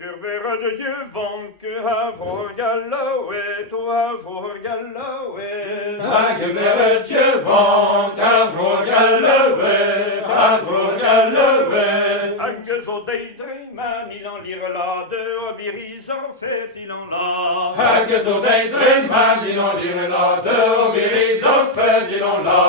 Durverade je vanke ha voor Galloway, to ha voor Galloway. Durverade je vanke ha voor Galloway, ha voor Galloway. Anke zo daydreamen, il en lire la de obirizor fait, il en la. Anke zo daydreamen, il en lire la de obirizor fait, il en la.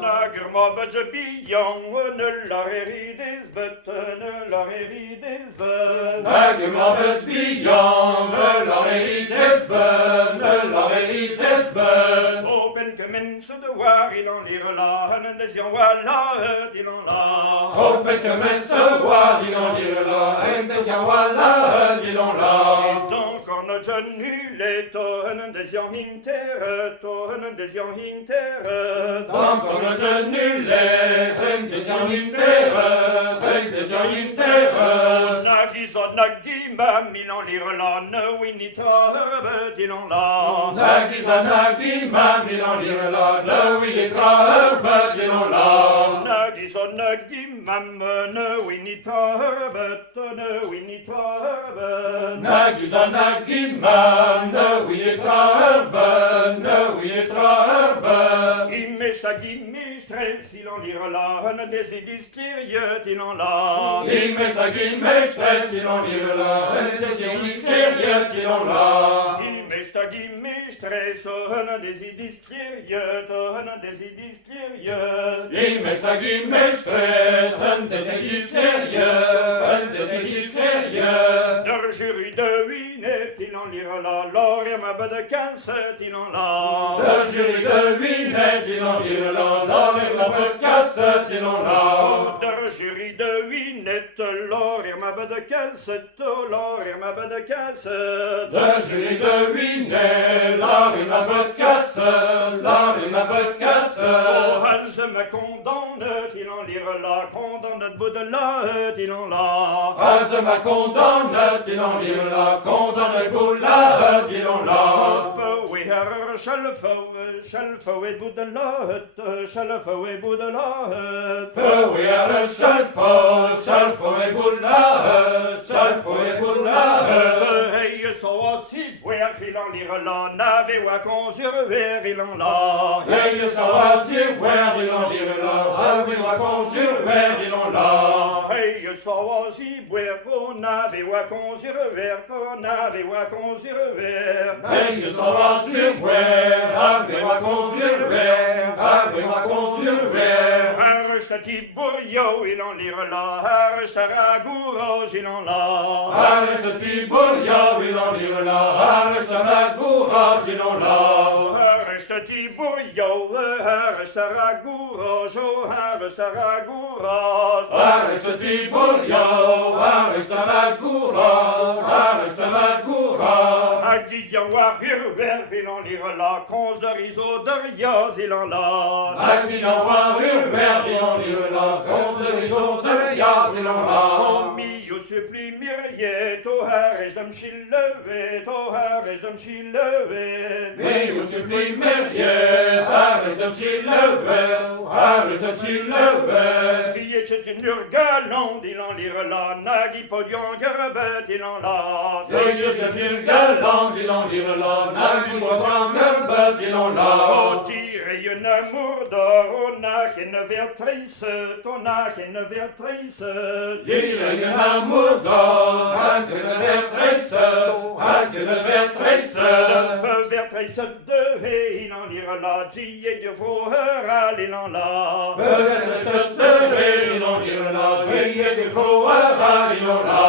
Nager ma budge bijan, ne l'arerides button, ne l'arerides button. Nager ma budge bijan, ne l'arerides button, ne l'arerides button. Open que mensen de waar, il en lire la, en des jan wala, il en la. Open que mensen waar, il en lire la, en des jan wala, il en la. Dan korne genule, tonen des jan hintere, tonen des jan hintere. Dan korne genule, en des jan hintere, en des jan hintere. Nagi zot nagi mam, il en lire la, ne winitra herbet, il en la. Nagi za nagi mam, il en lire la, ne winitra herbet, il en la. Nagi zot nagi mam, ne winitra herbet, ne winitra herbet. Nagi za nagi mam, ne winitra herbet, ne winitra herbet. Gimme stress, il en lire la, ne des idiskiriet, il en la. Gimme stress, il en lire la, en des idiskiriet, il en la. Gimme stress, ne des idiskiriet, ne des idiskiriet. Gimme stress, en des idiskiriet, en des idiskiriet. Der jury de Winet, il en lire la, l'or et ma bede 15, il en la. Der jury de Winet, il en lire la, l'or et ma bede 15, il en la. Der jury de Winet, l'or et ma bede 15, l'or et ma bede 15. Der jury de Winet, l'or et ma bede 15, l'or et ma bede 15. Oh, Hans me condamne, il en lire la, condamne de Baudelaire, il en la. Hans ma condamne, il en lire la, condamne Baudelaire, il en la. We are Schelfo et Baudelaire, Schelfo et Baudelaire. We are Schelfo et Baudelaire, Schelfo et Baudelaire. Hey, so si boire, il en lire la, nave wa conserver, il en la. Hey, ça va si where il en lire la, we wa conserver, il en la. Hey, so si boire, nave wa conserver, nave wa conserver. Hey, ça va si where, we wa conserver, we wa conserver. Arrête Bourrio, il en lire la, arrête Ragourage, il en la. Arrête Tiboria, il en lire la, arrête Ragourage, il en la. Arrête Bourrio, arrête Ragourage, arrête Ragourage. Arrête Tiboria, arrête Ragourage, arrête Ragourage. Aguillon Warrior, il en lire la, cons de riso de Riaz, il en la. Aguillon Warrior, il en lire la, cons de riso de Riaz, il en la. Je supplie Myriette, au harre, je me chillevé, au harre, je me chillevé. Mais je supplie Myriette, arrête de s'illever, arrête de s'illever. Fille, c'est une urgalande, il en lire la, nagi podion gerbet, il en la. Fille, c'est une galande, il en lire la, nagi podion gerbet, il en la. Oh, tire une amour d'or, on a qu'une vertrice, on a qu'une vertrice. Tire une amour d'or, anche une vertrice, anche une vertrice. Vertrice de haie, il en lire la, qui est de Fauheral, il en la. Vertrice de haie, il en lire la, qui est de Fauheral, il en la.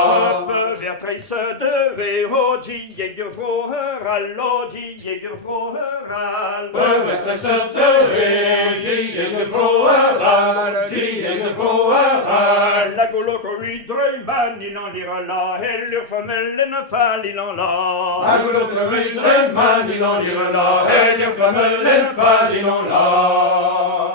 Vertrice de haie, oh, qui est de Fauheral, oh, qui est de Fauheral. Vertrice de haie, qui est de Fauheral, qui est de Fauheral. La goloco lui dröjman, il en lire la, eller familjen fall, il en la. Agros de man, il en lire la, helgen familjen fall, il en la.